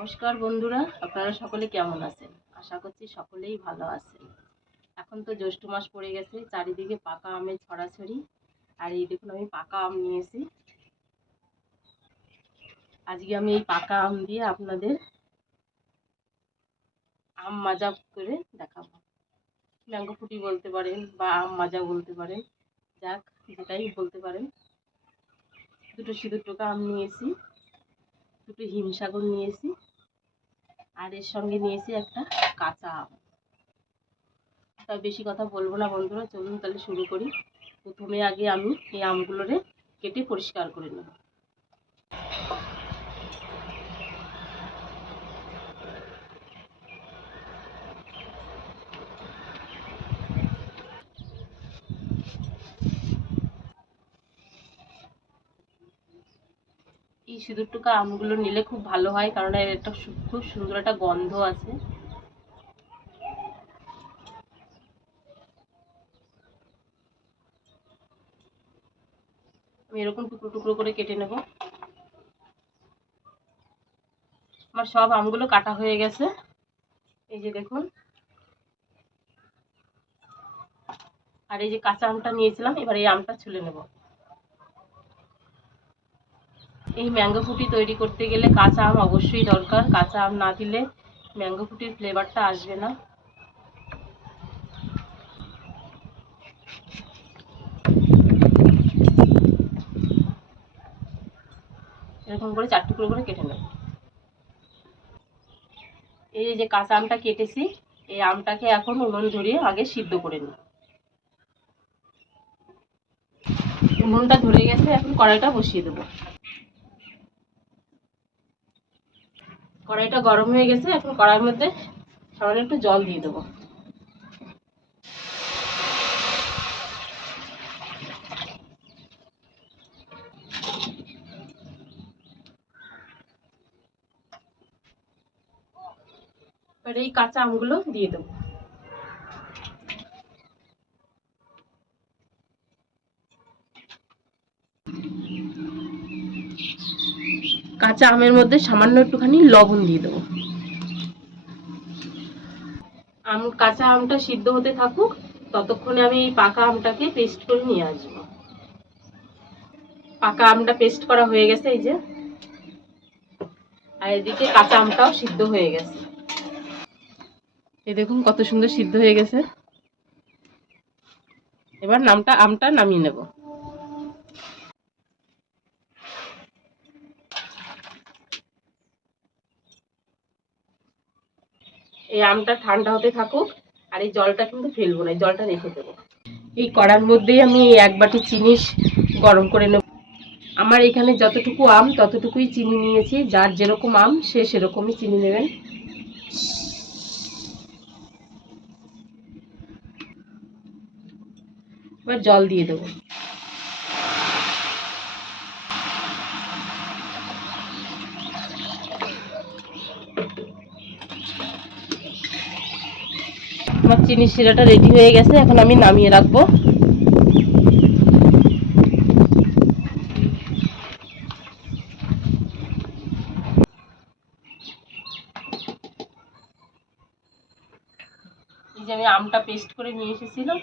নমস্কার বন্ধুরা, আপনারা সকলে কেমন আছেন? আশা করছি সকলেই ভালো আছেন। এখন তো জ্যৈষ্ঠ মাস পড়ে গেছে, চারিদিকে পাকা আমের ছড়াছড়ি। আর এই দেখুন, আমি পাকা আম নিয়েছি। আজকে আমি এই পাকা আম দিয়ে আপনাদের আম মাজা করে দেখাবো। ম্যাঙ্গো ফুটি বলতে পারেন বা আম মাজা বলতে পারেন, যাক, যেটাই বলতে পারেন। দুটো সিঁদুর টোকা আম নিয়েছি, দুটো হিমসাগর নিয়েছি। আর এর সঙ্গে নিয়েছি একটা কাঁচা আম। তা বেশি কথা বলব না বন্ধুরা, চলুন তাহলে শুরু করি। প্রথমে আগে আমি এই আমগুলোরে কেটে পরিষ্কার করে নেব। সিঁদুর টুকা আমগুলো নিলে খুব ভালো হয়, কারণ এর একটা খুব সুন্দর একটা গন্ধ আছে। আমি এরকম টুকরো টুকরো করে কেটে নেব। আমার সব আমগুলো কাটা হয়ে গেছে। এই যে দেখুন। আর এই যে কাঁচা আমটা নিয়েছিলাম, এবার এই আমটা ছুলে নেব। এই ম্যাঙ্গো ফুটি তৈরি করতে গেলে কাঁচা আম অবশ্যই দরকার। কাঁচা আম না দিলে ম্যাঙ্গো ফুটির ফ্লেভারটা আসবে না। এরকম করে চার টুকরো করে কেটে নেব। এই যে কাঁচা আমটা কেটেছি, এই আমটাকে এখন উনুন ধরিয়ে আগে সিদ্ধ করে নিই উনুনটা ধরে গেছে, এখন কড়াইটা বসিয়ে দেবো। কড়াইটা গরম হয়ে গেছে, এখন কড়াইয়ের মধ্যে সামান্য একটু জল দিয়ে দেবো। এবার এই কাঁচা আমগুলো দিয়ে দেবো। কাঁচা আমের মধ্যে সামান্য একটুখানি লবণ দিয়ে দেবো। আম, কাঁচা আমটা সিদ্ধ হতে থাকুক, ততক্ষণে আমি এই পাকা আমটাকে পেস্ট করে নিয়ে আসব। পাকা আমটা পেস্ট করা হয়ে গেছে এই যে। আর এদিকে কাঁচা আমটাও সিদ্ধ হয়ে গেছে। এই দেখুন কত সুন্দর সিদ্ধ হয়ে গেছে। এবার নামটা, আমটা নামিয়ে নেব। এই আমটা ঠান্ডা হতে থাকুক আর এই জলটা কিন্তু ফেলব না, এই জলটা রেখে দেবো। এই কড়ার মধ্যেই আমি এক বাটি চিনি গরম করে নেব। আমার এখানে যতটুকু আম, ততটুকুই চিনি নিয়েছি। যার যেরকম আম, সে সেরকমই চিনি নেবেন। এবার জল দিয়ে দেবো। চিনি শিরাটা রেডি হয়ে গেছে, এখন আমি নামিয়ে রাখব। যে আমি আমটা পেস্ট করে নিয়ে এসেছিলাম।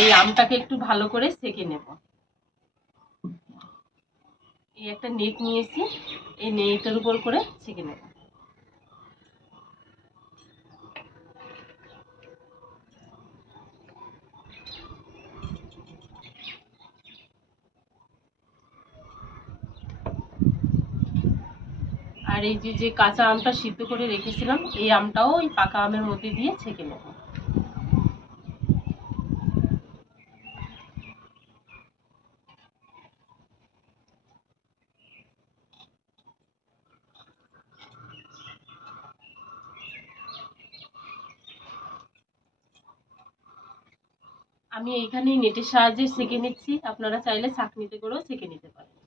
এই আমটাকে একটু ভালো করে সেকে নেব। এই একটা নেট নিয়েছি, এই নেটের উপর করে সেকে নেব। আর এই যে যে কাঁচা আমটা সিদ্ধ করে রেখেছিলাম, এই আমটাও ওই পাকা আমের মধ্যে দিয়ে ছেঁকে নেব। আমি এইখানে নেটের সাহায্যে সেঁকে নিচ্ছি। আপনারা চাইলে ছাঁকনিতে করেও সেঁকে নিতে পারেন।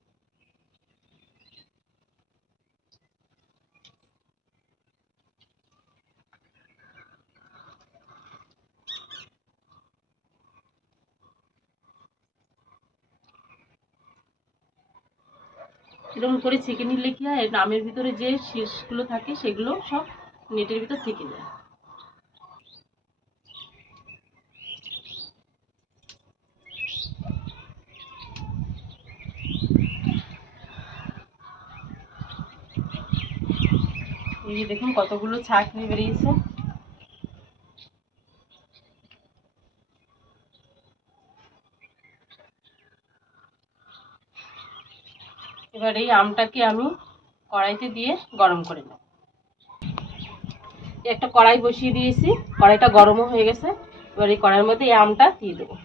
এরকম করে ছেঁকে নিলে কি হয়? আমের ভিতরে যে শীষগুলো থাকে, সেগুলো সব নেটের ভিতর থেকে যায় এই যে দেখুন কতগুলো ছাকনি বেরিয়েছে। এবার এই আমটাকে আমি কড়াইতে দিয়ে গরম করে নেব। একটা কড়াই বসিয়ে দিয়েছি, কড়াইটা গরমও হয়ে গেছে। এবার এই কড়াইয়ের মধ্যে এই আমটা দিয়ে দেবো।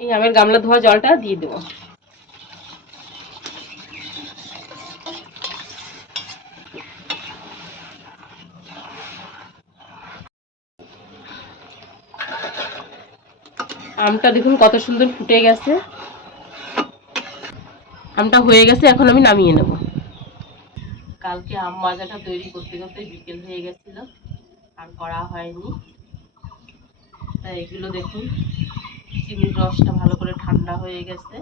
এই আমের গামলা ধোয়া জলটা দিয়ে দেবো। আমটা দেখুন কত সুন্দর ফুটে গেছে। আমটা হয়ে গেছে, এখন আমি নামিয়ে নেব। কালকে আম মাজাটা তৈরি করতে করতে বিকেল হয়ে গেছিল, আর করা হয়নি। তাই এগুলো দেখুন, চিনির রসটা ভালো করে ঠান্ডা হয়ে গেছে।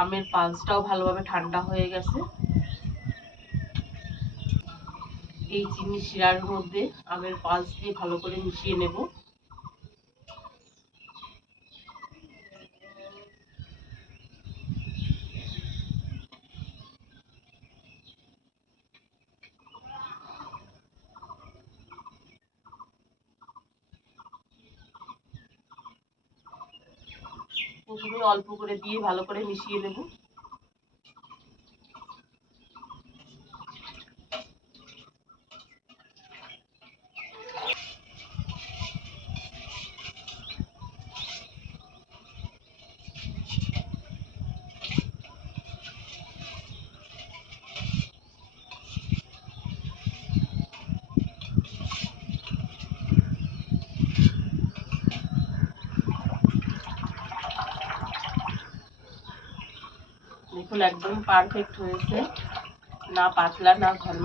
আমের পালসটাও ভালোভাবে ঠান্ডা হয়ে গেছে। এই চিনি শিরার মধ্যে আমের পালস দিয়ে ভালো করে মিশিয়ে নেব। প্রথমে অল্প করে দিয়ে ভালো করে মিশিয়ে নেব দেখুন একদম পারফেক্ট হয়েছে। না পাতলা, না ঘন।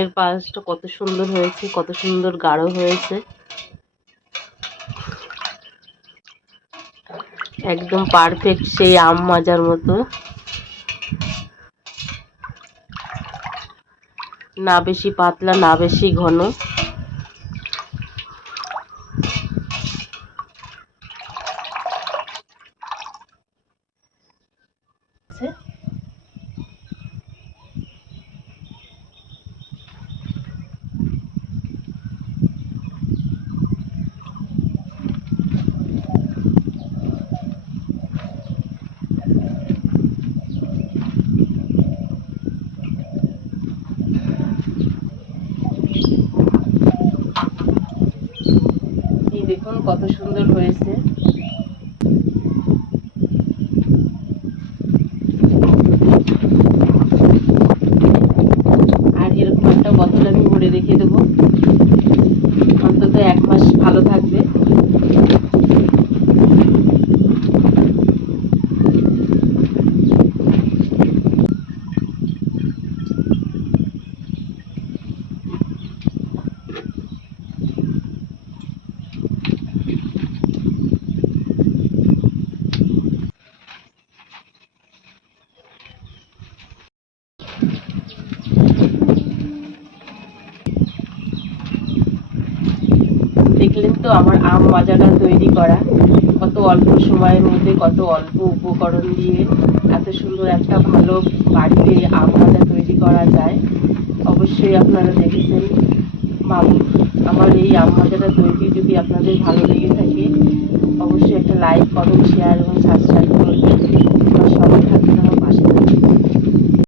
এর পাশটা কত সুন্দর হয়েছে, কত সুন্দর গাঢ় হয়েছে। একদম পারফেক্ট সেই আম মাজার মতো। না বেশি পাতলা, না বেশি ঘন আছে। এই দেখুন কত সুন্দর হয়েছে আর এরকম একটা বোতল আমি ভরে রেখে দেবো অন্তত এক মাস ভালো থাকবে দেখলেন তো আমার আম মাজাটা তৈরি করা। কত অল্প সময়ের মধ্যে কত অল্প উপকরণ দিয়ে এত সুন্দর একটা ভালো বাড়িতে আম মাজা তৈরি করা যায়। অবশ্যই আপনারা দেখেছেন আমার এই আম মাজাটা তৈরি যদি আপনাদের ভালো লেগে থাকে, অবশ্যই একটা লাইক কমেন্ট শেয়ার এবং সাবস্ক্রাইব করবেন। আমার সঙ্গে